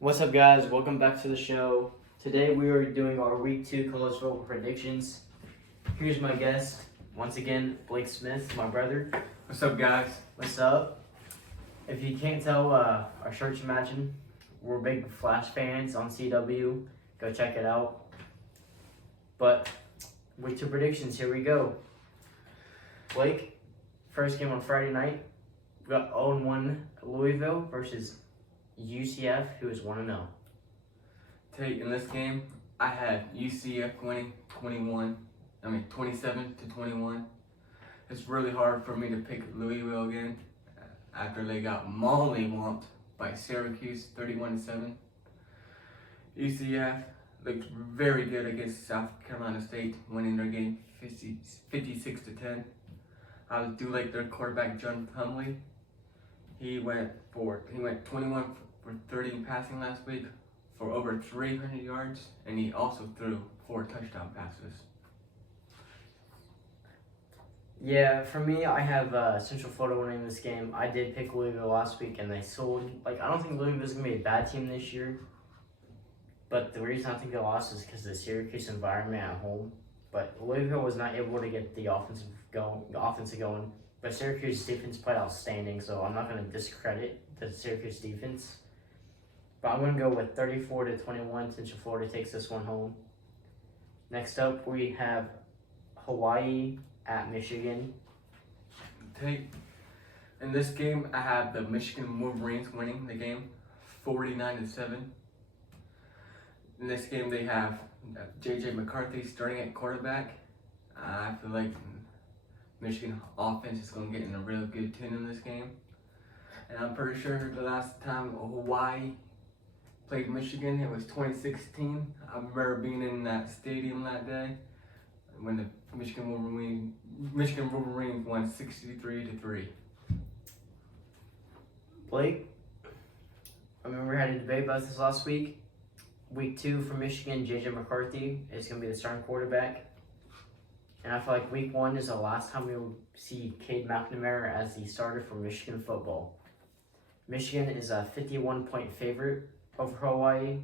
What's up, guys? Welcome back to the show. Today we are doing our week 2 college football predictions. Here's my guest, once again, Blake Smith, my brother. What's up, guys? What's up? If you can't tell, our shirts matching. We're big Flash fans on CW. Go check it out. But week 2 predictions, here we go. Blake, first game on Friday night. We got 0-1 Louisville versus UCF, who is 1-0. In this game, I had UCF winning 27 to 21. It's really hard for me to pick Louisville again after they got mollywomped by Syracuse 31-7. UCF looked very good against South Carolina State, winning their game 56 to 10. I do like their quarterback John Plumlee. He went 21 for 30 in passing last week for over 300 yards, and he also threw 4 touchdown passes. Yeah, for me, I have Central Florida winning this game. I did pick Louisville last week, and they sold. I don't think Louisville's going to be a bad team this year. But the reason I think they lost is because of the Syracuse environment at home. But Louisville was not able to get the offensive going. But Syracuse defense played outstanding, so I'm not going to discredit the Syracuse defense. But I'm going to go with 34 to 21. Central Florida takes this one home. Next up, we have Hawaii at Michigan. In this game, I have the Michigan Wolverines winning the game 49 to 7. In this game, they have J.J. McCarthy starting at quarterback. I feel like Michigan offense is going to get in a real good tune in this game. And I'm pretty sure the last time Hawaii played Michigan, it was 2016. I remember being in that stadium that day when the Michigan Wolverines won 63 to 3. Blake, I remember we had a debate about this last week. Week 2 for Michigan, J.J. McCarthy is going to be the starting quarterback. And I feel like week 1 is the last time we will see Cade McNamara as the starter for Michigan football. Michigan is a 51-point favorite over Hawaii.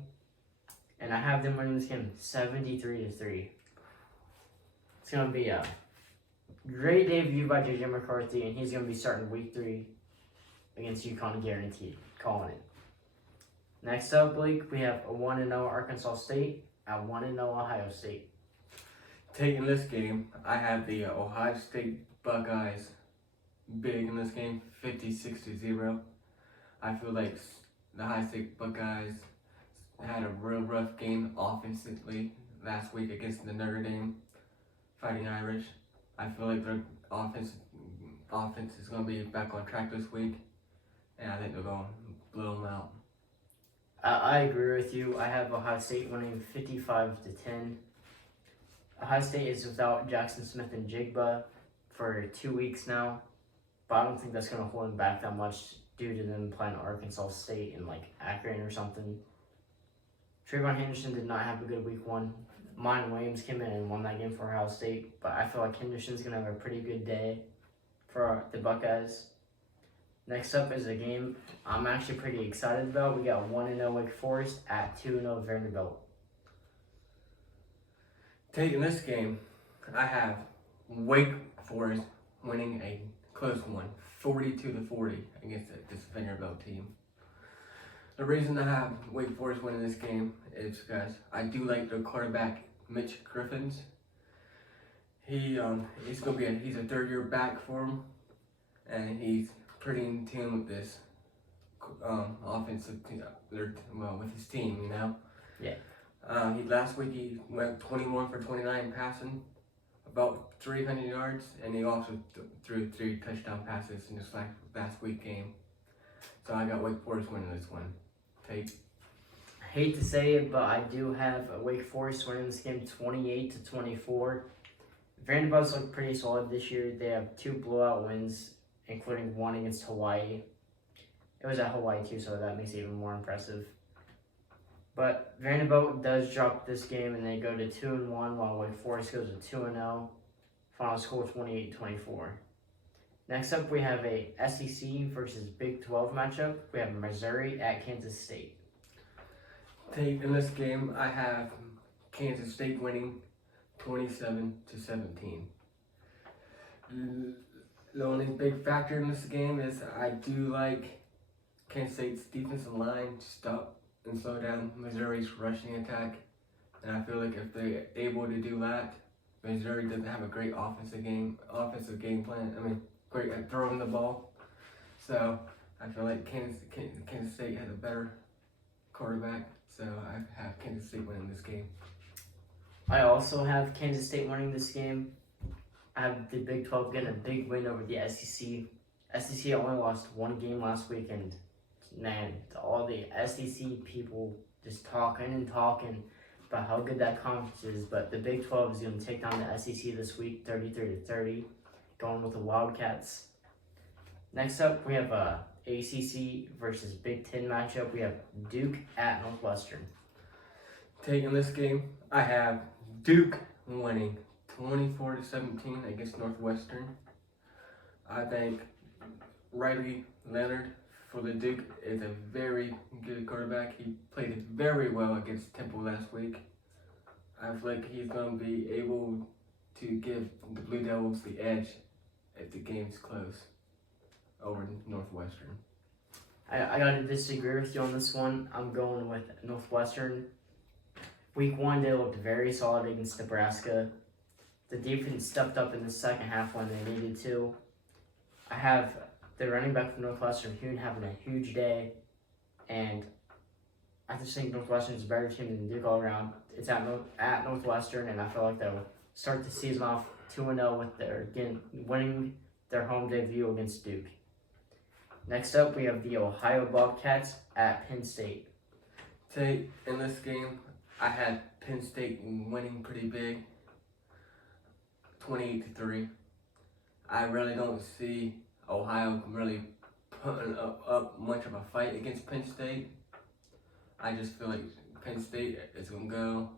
And I have them winning this game 73 to 3. It's going to be a great debut by J.J. McCarthy, and he's going to be starting week 3 against UConn, guaranteed. Calling it. Next up, Blake, we have a 1-0 Arkansas State at 1-0 Ohio State. In this game, I have the Ohio State Buckeyes big in this game, 56 to 0. I feel like the Ohio State Buckeyes had a real rough game offensively last week against the Notre Dame Fighting Irish. I feel like their offense is going to be back on track this week, and I think they're going to blow them out. I agree with you. I have Ohio State winning 55 to 10. Ohio State is without Jackson Smith and Jigba for 2 weeks now, but I don't think that's going to hold them back that much due to them playing Arkansas State in Akron or something. Trayvon Henderson did not have a good week 1. Mine Williams came in and won that game for Ohio State, but I feel like Henderson's going to have a pretty good day for the Buckeyes. Next up is a game I'm actually pretty excited about. We got 1-0 Wake Forest at 2-0 Vanderbilt. In this game, I have Wake Forest winning a close one, 42 to 40 against this Vanderbilt team. The reason I have Wake Forest winning this game is because I do like their quarterback Mitch Griffins. He's a third-year back for him, and he's pretty in tune with this offensive with his team, you know. Yeah. Last week he went 21 for 29 passing, about 300 yards, and he also threw 3 touchdown passes in this last week game. So I got Wake Forest winning this one. I hate to say it, but I do have Wake Forest winning this game 28 to 24. Vanderbilt's look pretty solid this year. They have 2 blowout wins, including 1 against Hawaii. It was at Hawaii too, so that makes it even more impressive. But Vanderbilt does drop this game, and they go to 2-1, while Wake Forest goes to 2-0. Final score 28-24. Next up, we have a SEC versus Big 12 matchup. We have Missouri at Kansas State. In this game, I have Kansas State winning 27-17. The only big factor in this game is I do like Kansas State's defensive line to stop and slow down Missouri's rushing attack. And I feel like if they're able to do that, Missouri doesn't have a great offensive game plan. Great at throwing the ball. So I feel like Kansas State has a better quarterback. So I have Kansas State winning this game. I also have Kansas State winning this game. I have the Big 12 getting a big win over the SEC. SEC only lost one game last week, and man, all the SEC people just talking about how good that conference is. But the Big 12 is going to take down the SEC this week, 33-30, going with the Wildcats. Next up, we have a ACC versus Big Ten matchup. We have Duke at Northwestern. Taking this game, I have Duke winning 24-17 against Northwestern. I think Riley Leonard for the Duke is a very good quarterback. He played it very well against Temple last week. I feel like he's going to be able to give the Blue Devils the edge if the game's close over Northwestern. I gotta disagree with you on this one. I'm going with Northwestern. Week 1, they looked very solid against Nebraska. The defense stepped up in the second half when they needed to. I have the running back from Northwestern, Hoon, having a huge day. And I just think Northwestern is a better team than Duke all around. It's at Northwestern, and I feel like they'll start the season off 2-0 with winning their home debut against Duke. Next up, we have the Ohio Bobcats at Penn State. In this game, I had Penn State winning pretty big, 28-3. I really don't see Ohio really putting up much of a fight against Penn State. I just feel like Penn State is going to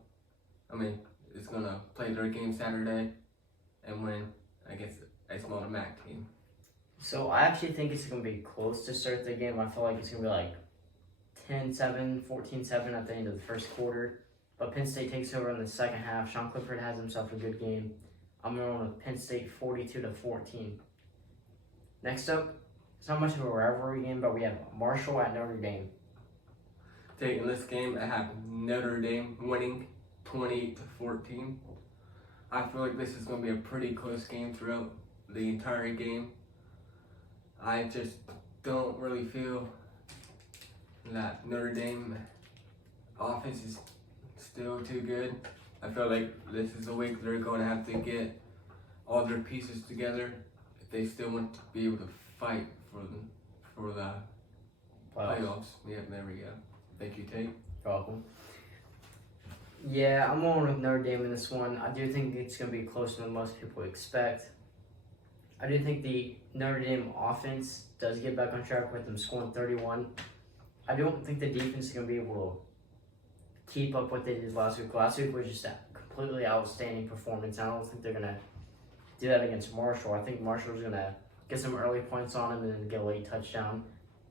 it's going to play their game Saturday and win against a smaller MAC team. So I actually think it's going to be close to start the game. I feel like it's going to be like 10-7, 14-7 at the end of the first quarter. But Penn State takes over in the second half. Sean Clifford has himself a good game. I'm going with Penn State 42-14. Next up, it's not much of a rivalry game, but we have Marshall at Notre Dame. In this game, I have Notre Dame winning 28-14. I feel like this is going to be a pretty close game throughout the entire game. I just don't really feel that Notre Dame offense is still too good. I feel like this is a week they're going to have to get all their pieces together if they still want to be able to fight for the playoffs. Yeah, there we go. Thank you, Tate. You're welcome. Yeah, I'm going with Notre Dame in this one. I do think it's going to be closer than most people expect. I do think the Notre Dame offense does get back on track with them scoring 31. I don't think the defense is going to be able to keep up what they did last week. Last week was just a completely outstanding performance. I don't think they're going to do that against Marshall. I think Marshall's going to get some early points on him and then get a late touchdown.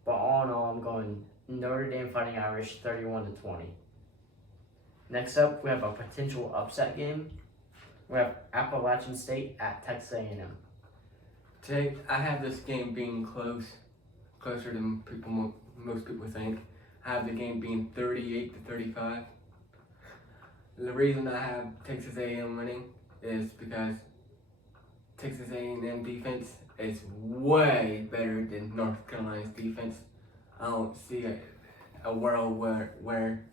But all in all, I'm going Notre Dame Fighting Irish 31-20. Next up, we have a potential upset game. We have Appalachian State at Texas A&M. I have this game being closer than most people think. I have the game being 38-35. The reason I have Texas A&M winning is because Texas A&M defense is way better than North Carolina's defense. I don't see a world where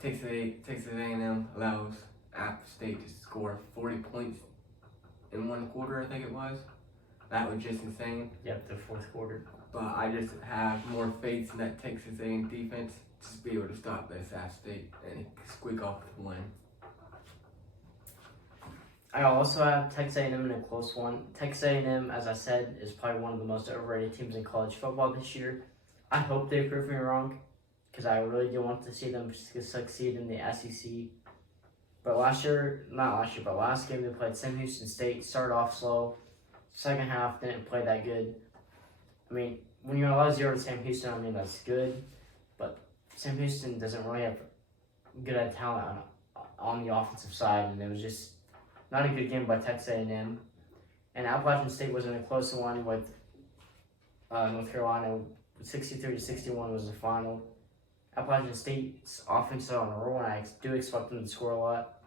Texas A&M allows App State to score 40 points in one quarter, I think it was. That was just insane. Yep, the fourth quarter. But I just have more faith in that Texas A&M defense to be able to stop this App State and squeak off the win. I also have Texas A&M in a close one. Texas A&M, as I said, is probably one of the most overrated teams in college football this year. I hope they prove me wrong, because I really do want to see them succeed in the SEC. But last game they played Sam Houston State, started off slow. Second half, didn't play that good. I mean, when you're allowed 0 to Sam Houston, that's good. But Sam Houston doesn't really have good talent on the offensive side, and it was just not a good game by Texas A&M. And Appalachian State wasn't a close one with North Carolina. 63-61 was the final. Appalachian State's offense is on a roll, and I do expect them to score a lot.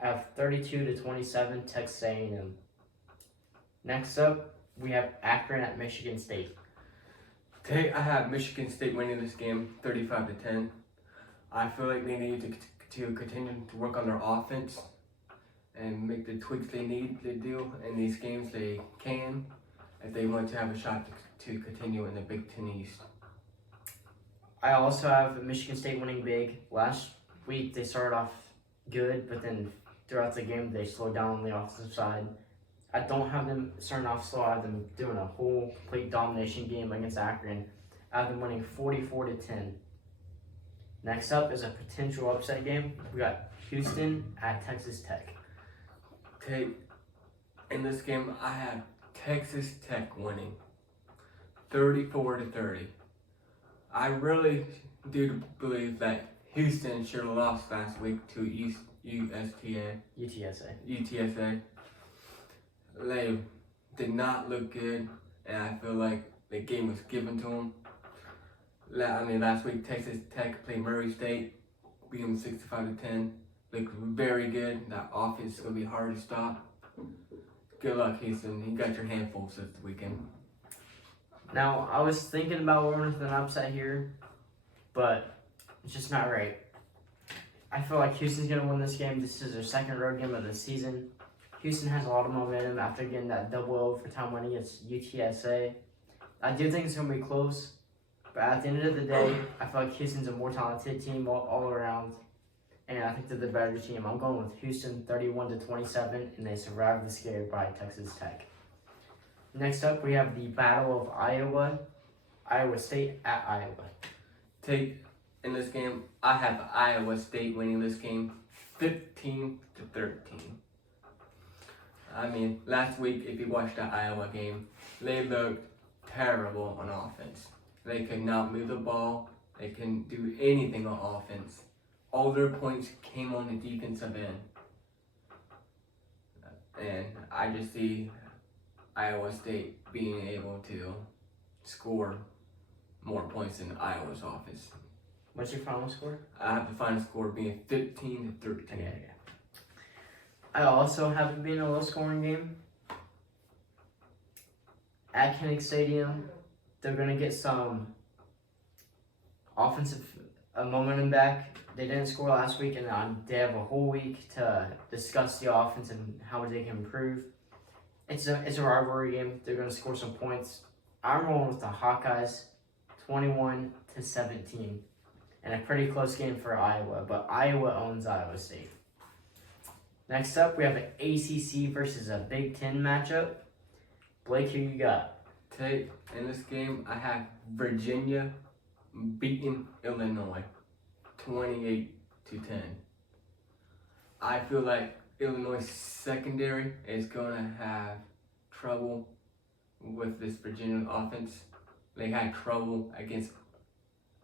I have 32-27 Texas A&M. Next up, we have Akron at Michigan State. Today I have Michigan State winning this game 35-10. I feel like they need to continue to work on their offense and make the tweaks they need to do in these games they can if they want to have a shot to continue in the Big Ten East. I also have Michigan State winning big. Last week they started off good, but then throughout the game they slowed down on the offensive side. I don't have them starting off slow. I have them doing a whole complete domination game against Akron. I have them winning 44-10. Next up is a potential upset game. We got Houston at Texas Tech. Okay, in this game I have Texas Tech winning 34-30. I really do believe that Houston should have lost last week to UTSA. They did not look good, and I feel like the game was given to them. Last week Texas Tech played Murray State, beat them 65-10. Looked very good. That offense is going to be hard to stop. Good luck, Houston. You got your handfuls this weekend. Now, I was thinking about going with an upset here, but it's just not right. I feel like Houston's going to win this game. This is their second road game of the season. Houston has a lot of momentum after getting that double overtime win against UTSA. I do think it's going to be close, but at the end of the day, I feel like Houston's a more talented team all around, and I think they're the better team. I'm going with Houston 31-27, and they survived the scare by Texas Tech. Next up, we have the Battle of Iowa State at Iowa. In this game, I have Iowa State winning this game 15-13. Last week, if you watched that Iowa game, they looked terrible on offense. They could not move the ball. They couldn't do anything on offense. All their points came on the defensive end. And I just see Iowa State being able to score more points than Iowa's offense. What's your final score? I have the final score being 15-13. Okay. I also have it being a low-scoring game. At Kinnick Stadium, they're going to get some offensive momentum back. They didn't score last week, and they have a whole week to discuss the offense and how they can improve. It's a rivalry game. They're going to score some points. I'm rolling with the Hawkeyes, 21-17, and a pretty close game for Iowa. But Iowa owns Iowa State. Next up, we have an ACC versus a Big Ten matchup. Blake, who you got? Today, in this game, I have Virginia beating Illinois 28-10. I feel like Illinois secondary is going to have trouble with this Virginia offense. They had trouble against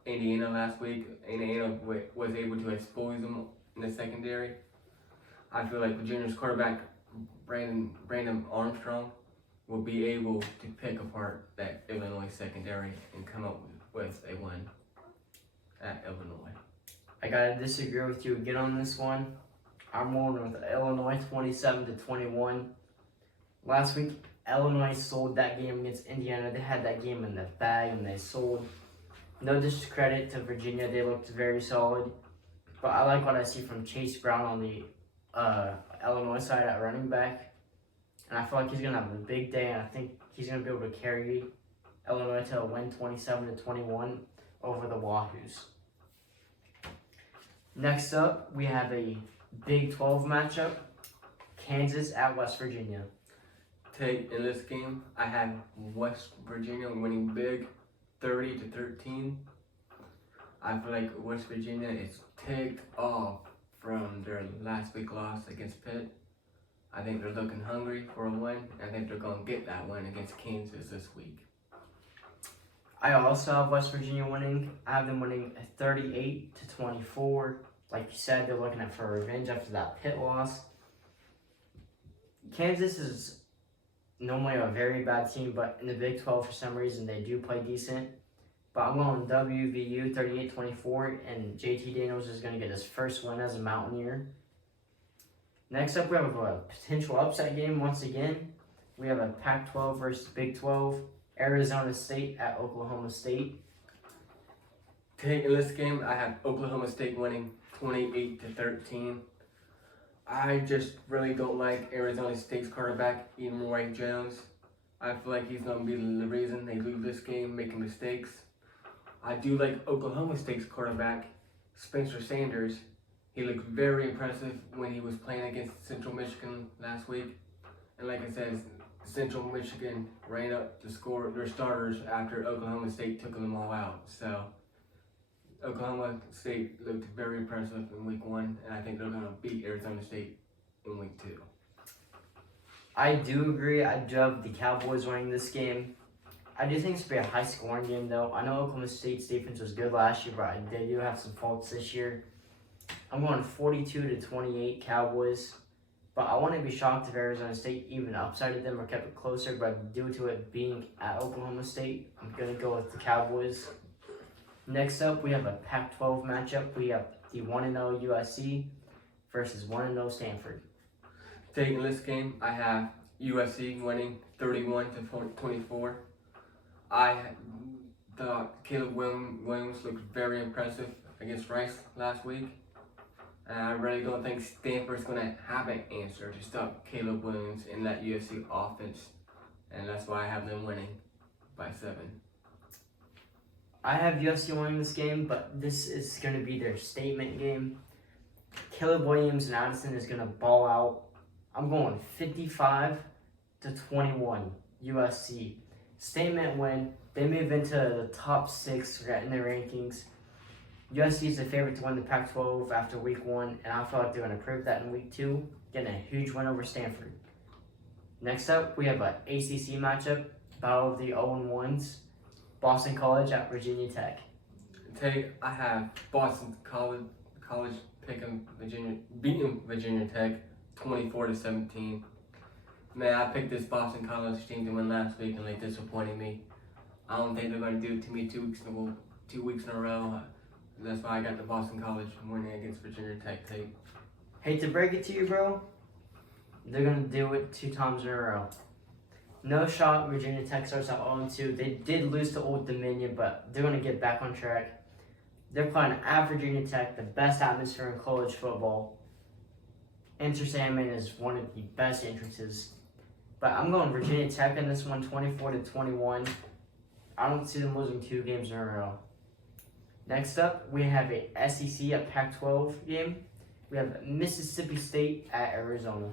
Indiana last week. Indiana was able to expose them in the secondary. I feel like Virginia's quarterback, Brandon Armstrong, will be able to pick apart that Illinois secondary and come up with a win at Illinois. I gotta disagree with you again on this one. I'm rolling with Illinois 27-21. Last week, Illinois sold that game against Indiana. They had that game in the bag and they sold. No discredit to Virginia. They looked very solid. But I like what I see from Chase Brown on the Illinois side at running back. And I feel like he's going to have a big day, and I think he's going to be able to carry Illinois to a win 27-21 over the Wahoos. Next up, we have a Big 12 matchup, Kansas at West Virginia. In this game, I have West Virginia winning big 30-13. I feel like West Virginia is ticked off from their last week loss against Pitt. I think they're looking hungry for a win. I think they're going to get that win against Kansas this week. I also have West Virginia winning. I have them winning 38-24. Like you said, they're looking at for revenge after that Pitt loss. Kansas is normally a very bad team, but in the Big 12 for some reason they do play decent. But I'm going WVU 38-24, and JT Daniels is going to get his first win as a Mountaineer. Next up, we have a potential upset game once again. We have a Pac-12 versus Big 12. Arizona State at Oklahoma State. In this game, I have Oklahoma State winning 28-13. I just really don't like Arizona State's quarterback, Eden Wright Jones. I feel like he's going to be the reason they lose this game, making mistakes. I do like Oklahoma State's quarterback, Spencer Sanders. He looked very impressive when he was playing against Central Michigan last week. And like I said, Central Michigan ran up to score their starters after Oklahoma State took them all out. So Oklahoma State looked very impressive in week 1, and I think they're going to beat Arizona State in week 2. I do agree. I do have the Cowboys winning this game. I do think it's going to be a high-scoring game, though. I know Oklahoma State's defense was good last year, but they do have some faults this year. I'm going 42-28 Cowboys. But I wouldn't be shocked if Arizona State even upsided them or kept it closer. But due to it being at Oklahoma State, I'm going to go with the Cowboys. Next up, we have a Pac-12 matchup. We have the 1-0 USC versus 1-0 Stanford. In this game, I have USC winning 31-24. I thought Caleb Williams looked very impressive against Rice last week. And I really don't think Stanford's going to have an answer to stop Caleb Williams in that USC offense. And that's why I have them winning by 7. I have USC winning this game, but this is going to be their statement game. Caleb Williams and Addison is going to ball out. I'm going 55-21 USC. Statement win. They move into the top 6 in their rankings. USC is the favorite to win the Pac-12 after week 1, and I feel like they're going to prove that in week 2, getting a huge win over Stanford. Next up, we have an ACC matchup, battle of the 0-1s, Boston College at Virginia Tech. I have Boston College beating Virginia Tech 24-17. Man, I picked this Boston College team to win last week, and they disappointed me. I don't think they're going to do it to me 2 weeks in a row. That's why I got the Boston College winning against Virginia Tech. Hate to break it to you, bro. They're going to do it 2 times in a row. No shot. Virginia Tech starts out 0-2. They did lose to Old Dominion, but they're going to get back on track. They're playing at Virginia Tech, the best atmosphere in college football. Enter Sandman is one of the best entrances. But I'm going Virginia Tech in this one, 24-21. I don't see them losing 2 games in a row. Next up, we have a SEC at Pac-12 game. We have Mississippi State at Arizona.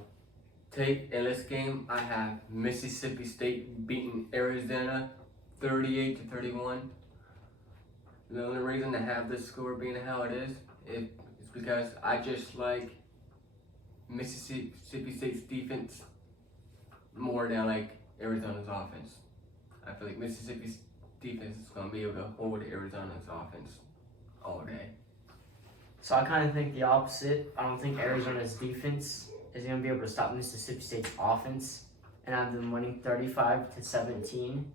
In this game, I have Mississippi State beating Arizona 38-31. The only reason to have this score being how it is because I just like Mississippi State's defense more than I like Arizona's offense. I feel like Mississippi's defense is going to be able to hold Arizona's offense all day. So I kind of think the opposite. I don't think Arizona's defense is going to be able to stop Mississippi State's offense, and I have them winning 35-17.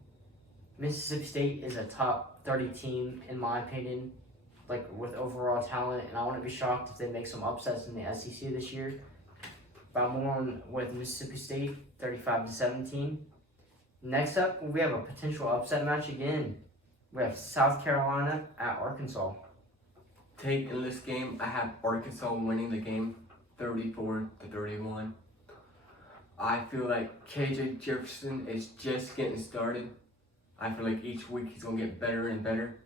Mississippi State is a top 30 team in my opinion, like with overall talent, and I wouldn't be shocked if they make some upsets in the SEC this year. But I'm going with Mississippi State 35-17. Next up, we have a potential upset match again. We have South Carolina at Arkansas. In this game, I have Arkansas winning the game 34-31. I feel like KJ Jefferson is just getting started. I feel like each week he's going to get better and better.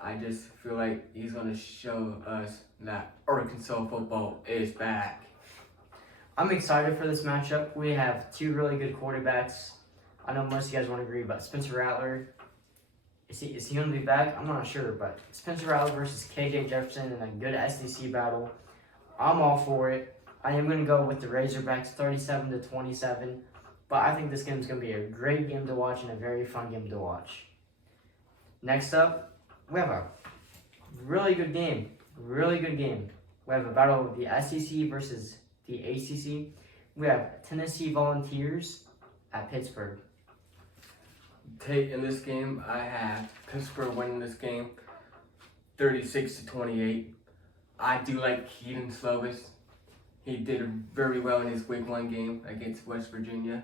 I just feel like he's going to show us that Arkansas football is back. I'm excited for this matchup. We have 2 really good quarterbacks. I know most of you guys won't agree, but Spencer Rattler, is he going to be back? I'm not sure, but Spencer Rattler versus KJ Jefferson in a good SEC battle. I'm all for it. I am going to go with the Razorbacks 37-27, but I think this game is going to be a great game to watch and a very fun game to watch. Next up, we have a really good game. Really good game. We have a battle of the SEC versus the ACC. We have Tennessee Volunteers at Pittsburgh. In this game, I have Pittsburgh winning this game 36-28. I do like Keaton Slovis. He did very well in his week 1 game against West Virginia.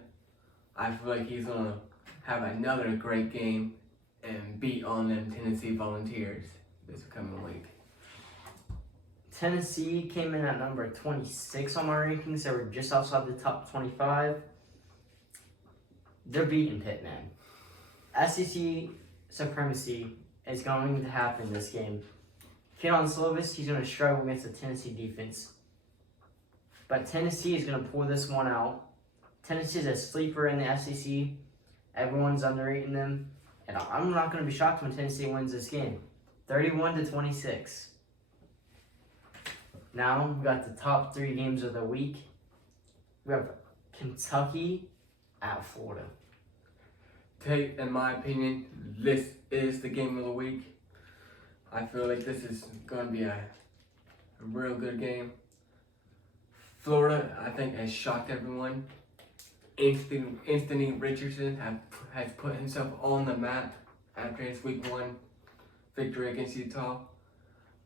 I feel like he's going to have another great game and beat on them Tennessee Volunteers this coming week. Tennessee came in at number 26 on my rankings. They were just outside the top 25. They're beating Pitt, man. SEC supremacy is going to happen this game. Keaton Slovis, he's going to struggle against the Tennessee defense. But Tennessee is going to pull this one out. Tennessee is a sleeper in the SEC. Everyone's underrating them. And I'm not going to be shocked when Tennessee wins this game. 31-26. Now, we got the top 3 games of the week. We have Kentucky at Florida. In my opinion, this is the game of the week. I feel like this is going to be a real good game. Florida, I think, has shocked everyone. Anthony Richardson has put himself on the map after his week 1 victory against Utah.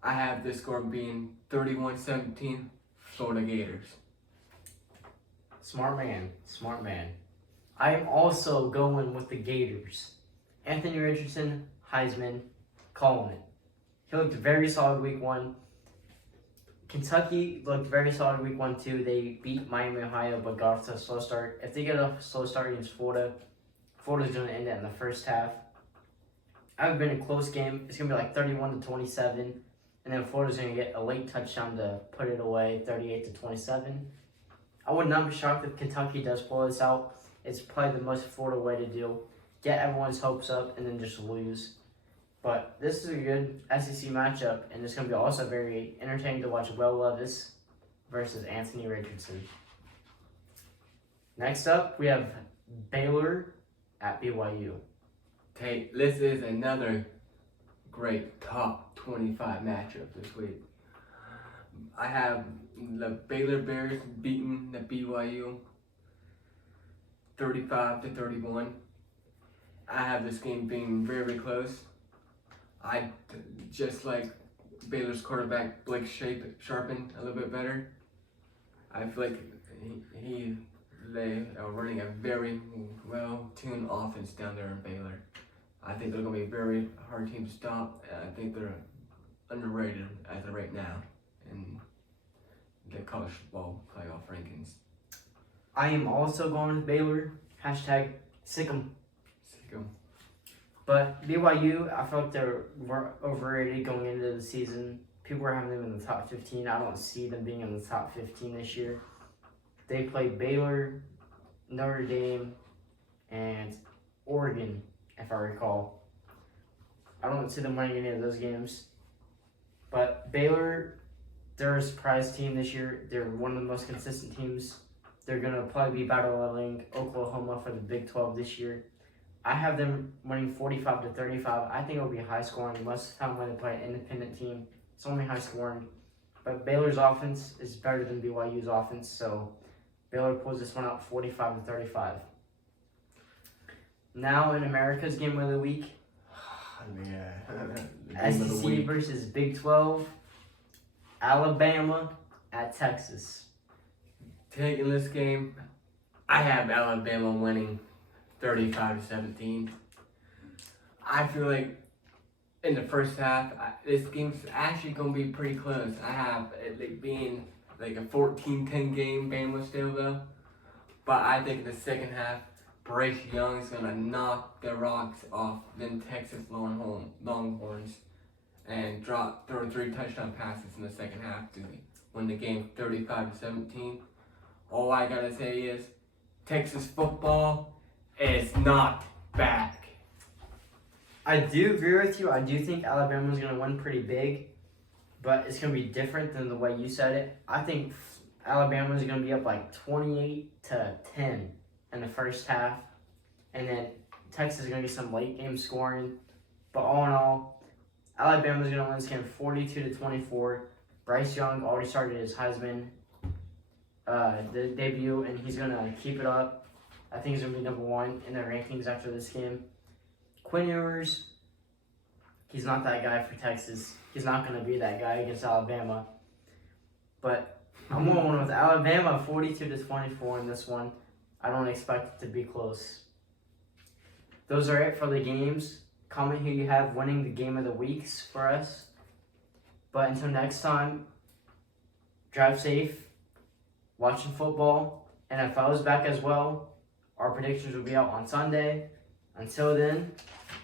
I have this score being 31-17 Florida Gators. Smart man. Smart man. I am also going with the Gators. Anthony Richardson, Heisman, calling it. He looked very solid week 1. Kentucky looked very solid week 1 too. They beat Miami, Ohio, but got off to a slow start. If they get off a slow start against Florida, Florida's going to end it in the first half. I would have been a close game. It's going to be like 31-27. And then Florida's going to get a late touchdown to put it away, 38-27. I would not be shocked if Kentucky does pull this out. It's probably the most Florida way to do. Get everyone's hopes up and then just lose. But this is a good SEC matchup, and it's going to be also very entertaining to watch Will Levis versus Anthony Richardson. Next up, we have Baylor at BYU. This is another great top 25 matchup this week. I have the Baylor Bears beating the BYU 35-31. I have this game being very close. I just like Baylor's quarterback Blake Sharpen a little bit better. I feel like they are running a very well-tuned offense down there in Baylor. I think they're going to be a very hard team to stop. I think they're underrated as of right now in the college football playoff rankings. I am also going with Baylor. Hashtag sick 'em. But BYU, I feel like they're overrated going into the season. People are having them in the top 15. I don't see them being in the top 15 this year. They played Baylor, Notre Dame, and Oregon, if I recall. I don't see them winning any of those games. But Baylor, they're a surprise team this year. They're one of the most consistent teams. They're going to probably be battling Oklahoma for the Big 12 this year. I have them winning 45-35. I think it'll be high scoring. Most of the time when they play an independent team, it's only high scoring. But Baylor's offense is better than BYU's offense, so Baylor pulls this one out 45-35. Now in America's game of the week, SEC versus Big 12, Alabama at Texas. In this game, I have Alabama winning 35-17. I feel like in the first half, this game's actually going to be pretty close. I have it being like a 14-10 game, Bama still though. But I think in the second half, Bryce Young's going to knock the rocks off them Texas Longhorns and throw 3 touchdown passes in the second half to win the game 35-17. All I got to say is Texas football is not back. I do agree with you. I do think Alabama's going to win pretty big, but it's going to be different than the way you said it. I think Alabama's going to be up like 28-10 in the first half, and then Texas is going to get some late game scoring, But all in all, Alabama's going to win this game 42-24. Bryce Young already started his Heisman the debut, and he's going to keep it up. I think he's going to be number 1 in their rankings after this game. Quinn Ewers, he's not that guy for Texas. He's not going to be that guy against Alabama. But I'm going with Alabama 42-24 in this one. I don't expect it to be close. Those are it for the games. Comment who you have winning the game of the weeks for us. But until next time, drive safe, watching football. NFL is back as well. Our predictions will be out on Sunday. Until then,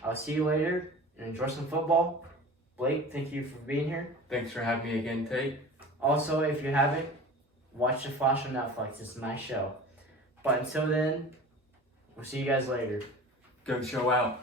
I'll see you later and enjoy some football. Blake, thank you for being here. Thanks for having me again, Tate. Also, if you haven't, watch The Flash on Netflix. It's a nice show. But until then, we'll see you guys later. Go show out.